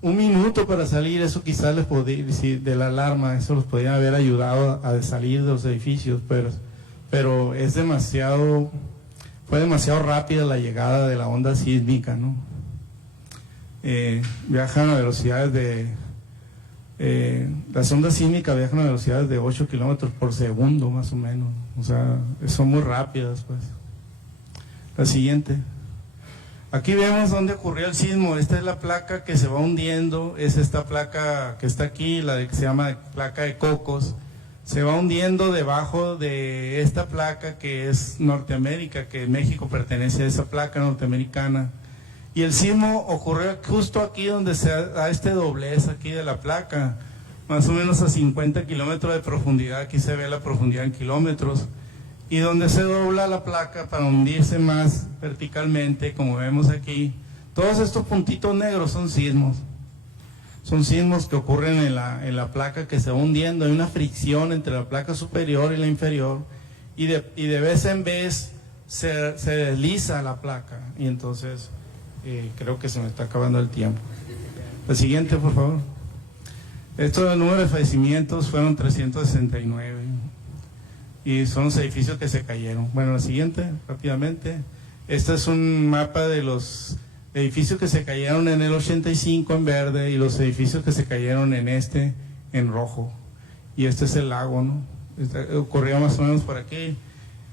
un minuto para salir, eso quizás les podría, de la alarma, eso los podría haber ayudado a salir de los edificios, pero es fue demasiado rápida la llegada de la onda sísmica, ¿no? Viajan a velocidades las ondas sísmicas viajan a velocidades de 8 kilómetros por segundo, más o menos. O sea, son muy rápidas, pues. La siguiente. Aquí vemos dónde ocurrió el sismo. Esta es la placa que se va hundiendo. Es esta placa que está aquí, la que se llama placa de Cocos. Se va hundiendo debajo de esta placa que es Norteamérica, que México pertenece a esa placa norteamericana. Y el sismo ocurrió justo aquí donde se da este doblez aquí de la placa, más o menos a 50 kilómetros de profundidad. Aquí se ve la profundidad en kilómetros. Y donde se dobla la placa para hundirse más verticalmente, como vemos aquí, todos estos puntitos negros son sismos. Son sismos que ocurren en la placa que se va hundiendo. Hay una fricción entre la placa superior y la inferior, y de vez en vez se desliza la placa. Y entonces creo que se me está acabando el tiempo. La siguiente, por favor. El número de fallecimientos fueron 369. Y son los edificios que se cayeron. Bueno, la siguiente, rápidamente. Este es un mapa de los edificios que se cayeron en el 85 en verde y los edificios que se cayeron en rojo. Y este es el lago, ¿no? Ocurrió más o menos por aquí.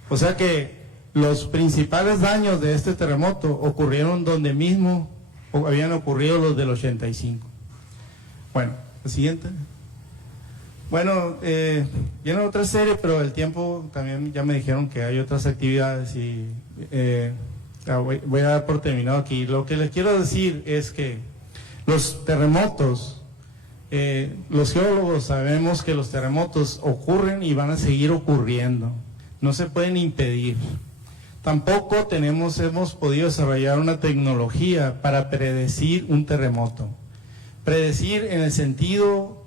O sea que los principales daños de este terremoto ocurrieron donde mismo habían ocurrido los del 85. Bueno, la siguiente. Bueno, viene otra serie, pero el tiempo también ya me dijeron que hay otras actividades y voy a dar por terminado aquí. Lo que les quiero decir es que los terremotos, los geólogos sabemos que los terremotos ocurren y van a seguir ocurriendo, no se pueden impedir. Tampoco hemos podido desarrollar una tecnología para predecir un terremoto. Predecir en el sentido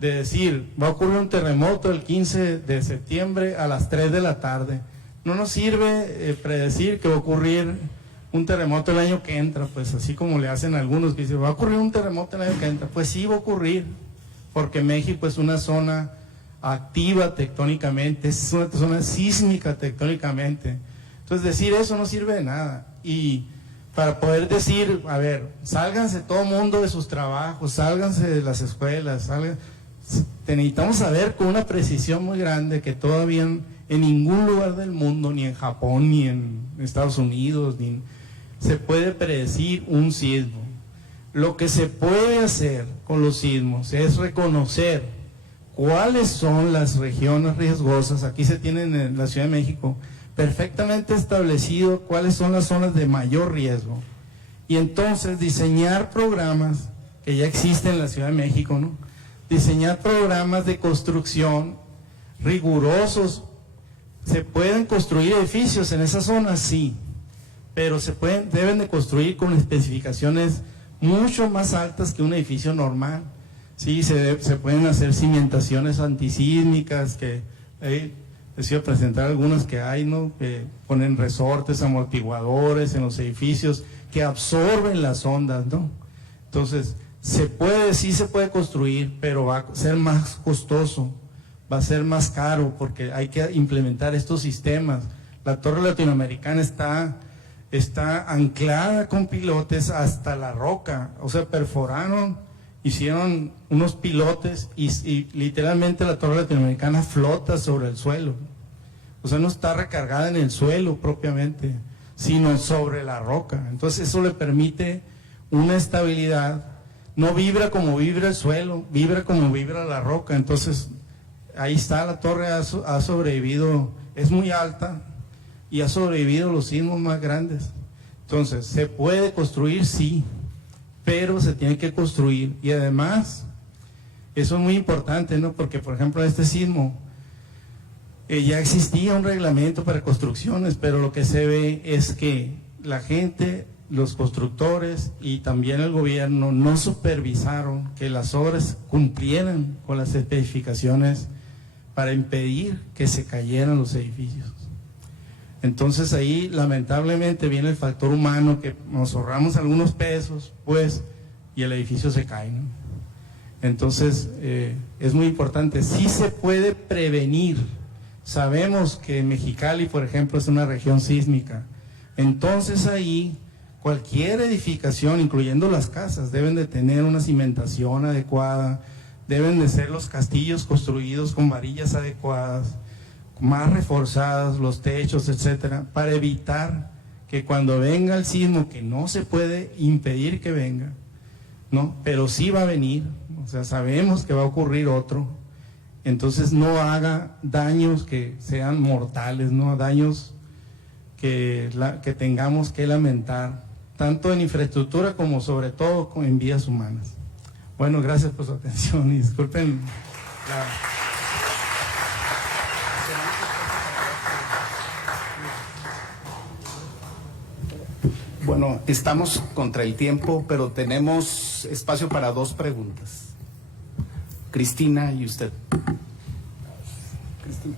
de decir, va a ocurrir un terremoto el 15 de septiembre a las 3 de la tarde. No nos sirve predecir que va a ocurrir un terremoto el año que entra, pues así como le hacen algunos que dicen, va a ocurrir un terremoto el año que entra. Pues sí va a ocurrir, porque México es una zona activa tectónicamente, es una zona sísmica tectónicamente. Entonces decir eso no sirve de nada. Y para poder decir, a ver, sálganse todo mundo de sus trabajos, sálganse de las escuelas, necesitamos saber con una precisión muy grande que todavía en ningún lugar del mundo, ni en Japón, ni en Estados Unidos, se puede predecir un sismo. Lo que se puede hacer con los sismos es reconocer cuáles son las regiones riesgosas. Aquí se tienen en la Ciudad de México perfectamente establecido cuáles son las zonas de mayor riesgo. Y entonces diseñar programas que ya existen en la Ciudad de México, ¿no? Diseñar programas de construcción rigurosos. ¿Se pueden construir edificios en esa zona? Sí, pero deben de construir con especificaciones mucho más altas que un edificio normal. Sí, se pueden hacer cimentaciones antisísmicas, que les iba a presentar algunas que hay, ¿no? Que ponen resortes, amortiguadores en los edificios que absorben las ondas, ¿no? Entonces, sí se puede construir, pero va a ser más costoso, va a ser más caro, porque hay que implementar estos sistemas. La torre latinoamericana está anclada con pilotes hasta la roca, o sea, perforaron, hicieron unos pilotes y literalmente la torre latinoamericana flota sobre el suelo. O sea, no está recargada en el suelo propiamente, sino sobre la roca. Entonces eso le permite una estabilidad. No vibra como vibra el suelo, vibra como vibra la roca. Entonces ahí está, la torre ha sobrevivido, es muy alta y ha sobrevivido los sismos más grandes. Entonces, ¿se puede construir? Sí, pero se tiene que construir. Y además, eso es muy importante, ¿no? Porque, por ejemplo, este sismo, ya existía un reglamento para construcciones, pero lo que se ve es que la gente, los constructores y también el gobierno no supervisaron que las obras cumplieran con las especificaciones para impedir que se cayeran los edificios. Entonces ahí lamentablemente viene el factor humano, que nos ahorramos algunos pesos, pues, y el edificio se cae, ¿no? Entonces es muy importante. Sí se puede prevenir. Sabemos que Mexicali, por ejemplo, es una región sísmica. Entonces ahí cualquier edificación, incluyendo las casas, deben de tener una cimentación adecuada, deben de ser los castillos construidos con varillas adecuadas, más reforzadas, los techos, etcétera, para evitar que cuando venga el sismo, que no se puede impedir que venga, ¿no? Pero sí va a venir, o sea, sabemos que va a ocurrir otro, entonces no haga daños que sean mortales, ¿no? Daños que tengamos que lamentar, tanto en infraestructura como sobre todo en vidas humanas. Bueno, gracias por su atención y disculpen Bueno, estamos contra el tiempo, pero tenemos espacio para 2 preguntas. Cristina y usted. Cristina,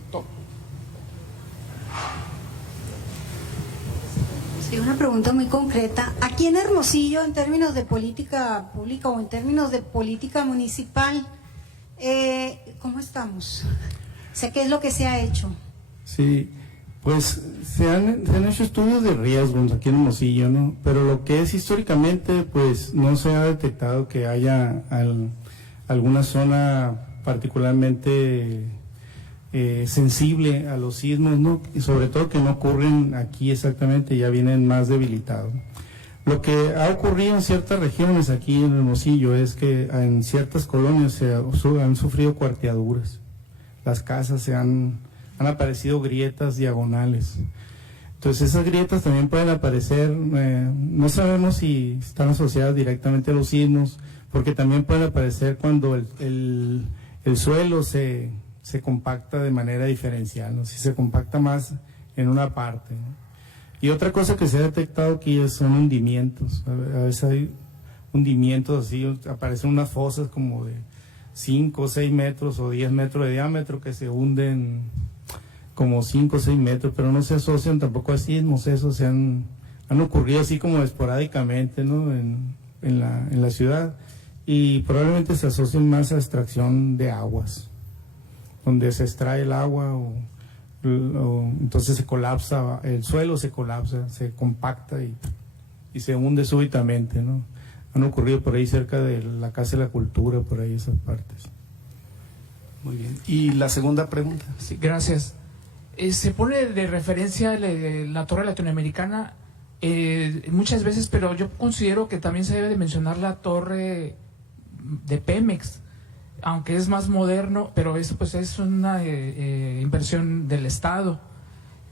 Sí, una pregunta muy concreta. Aquí en Hermosillo, en términos de política pública o en términos de política municipal, ¿cómo estamos? O sea, ¿qué es lo que se ha hecho? Sí, pues se han hecho estudios de riesgos aquí en Hermosillo, ¿no? Pero lo que es históricamente, pues no se ha detectado que haya alguna zona particularmente sensible a los sismos, ¿no? Y sobre todo que no ocurren aquí exactamente, ya vienen más debilitados. Lo que ha ocurrido en ciertas regiones aquí en Hermosillo es que en ciertas colonias han sufrido cuarteaduras. Las casas han aparecido grietas diagonales. Entonces esas grietas también pueden aparecer, no sabemos si están asociadas directamente a los sismos, porque también pueden aparecer cuando el suelo se compacta de manera diferencial, ¿no? Si se compacta más en una parte, ¿no? Y otra cosa que se ha detectado aquí son hundimientos. A veces hay hundimientos así, aparecen unas fosas como de 5 o 6 metros o 10 metros de diámetro que se hunden como 5 o 6 metros, pero no se asocian tampoco a sismos. Esos han ocurrido así como esporádicamente, ¿no? en la ciudad, y probablemente se asocien más a extracción de aguas, donde se extrae el agua o entonces se colapsa, el suelo se colapsa, se compacta y se hunde súbitamente, ¿no? Han ocurrido por ahí cerca de la Casa de la Cultura, por ahí esas partes. Muy bien. ¿Y la segunda pregunta? Sí, gracias. Se pone de referencia la torre latinoamericana muchas veces, pero yo considero que también se debe de mencionar la torre de Pemex, aunque es más moderno, pero eso pues es una inversión del Estado.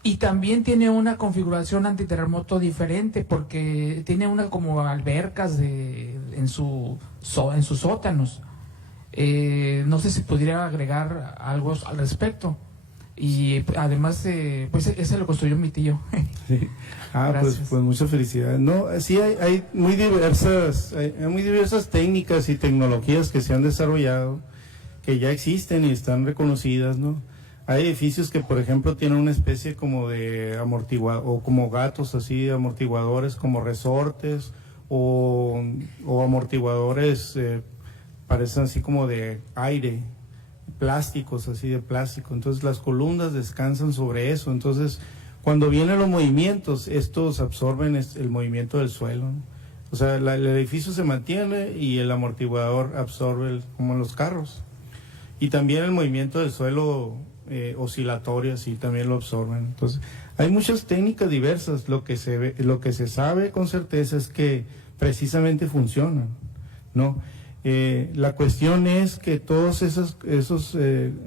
Y también tiene una configuración antiterremoto diferente, porque tiene una como albercas en sus sótanos. No sé si pudiera agregar algo al respecto. Y además, pues ese lo construyó mi tío. Sí. Pues muchas felicidades. No, sí hay muy diversas técnicas y tecnologías que se han desarrollado, que ya existen y están reconocidas, ¿no? Hay edificios que, por ejemplo, tienen una especie como de amortiguador, o como gatos así, amortiguadores como resortes, o amortiguadores parecen así como de aire, plásticos, así de plástico. Entonces las columnas descansan sobre eso. Entonces cuando vienen los movimientos, estos absorben el movimiento del suelo, ¿no? O sea, el edificio se mantiene y el amortiguador absorbe, como en los carros. Y también el movimiento del suelo oscilatorio, así también lo absorben. Entonces hay muchas técnicas diversas. Lo que se sabe con certeza es que precisamente funcionan, ¿no? La cuestión es que todos esos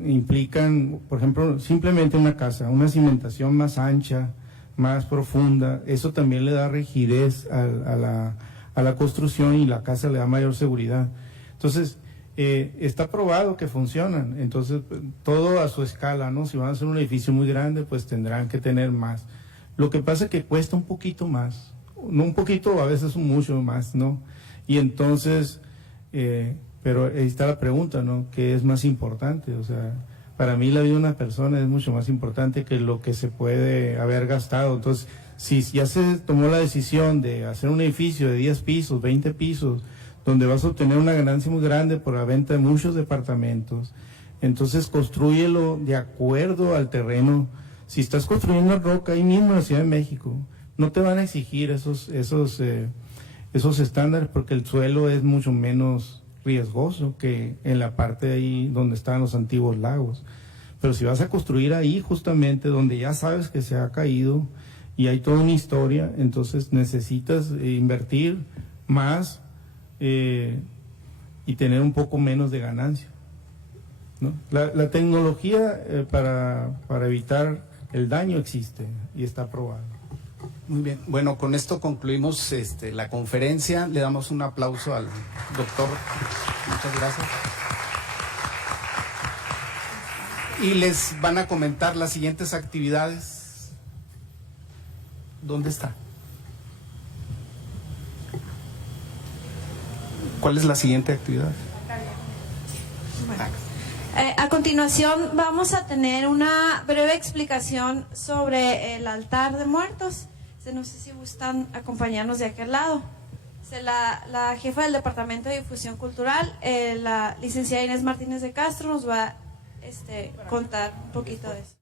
implican, por ejemplo, simplemente una casa, una cimentación más ancha, más profunda. Eso también le da rigidez a la construcción, y la casa le da mayor seguridad. Entonces, está probado que funcionan. Entonces, todo a su escala, ¿no? Si van a hacer un edificio muy grande, pues tendrán que tener más. Lo que pasa es que cuesta un poquito más, no un poquito, a veces mucho más, ¿no? Y entonces... pero ahí está la pregunta, ¿no? ¿Qué es más importante? O sea, para mí la vida de una persona es mucho más importante que lo que se puede haber gastado. Entonces, si ya se tomó la decisión de hacer un edificio de 10 pisos, 20 pisos, donde vas a obtener una ganancia muy grande por la venta de muchos departamentos, entonces constrúyelo de acuerdo al terreno. Si estás construyendo en roca, ahí mismo en la Ciudad de México, no te van a exigir esos estándares, porque el suelo es mucho menos riesgoso que en la parte de ahí donde estaban los antiguos lagos. Pero si vas a construir ahí justamente donde ya sabes que se ha caído y hay toda una historia, entonces necesitas invertir más y tener un poco menos de ganancia, ¿no? La tecnología para evitar el daño existe y está probada. Muy bien. Bueno, con esto concluimos la conferencia. Le damos un aplauso al doctor. Muchas gracias. Y les van a comentar las siguientes actividades. ¿Dónde está? ¿Cuál es la siguiente actividad? A continuación vamos a tener una breve explicación sobre el altar de muertos. No sé si gustan acompañarnos de aquel lado. La jefa del Departamento de Difusión Cultural, la licenciada Inés Martínez de Castro, nos va a contar un poquito de eso.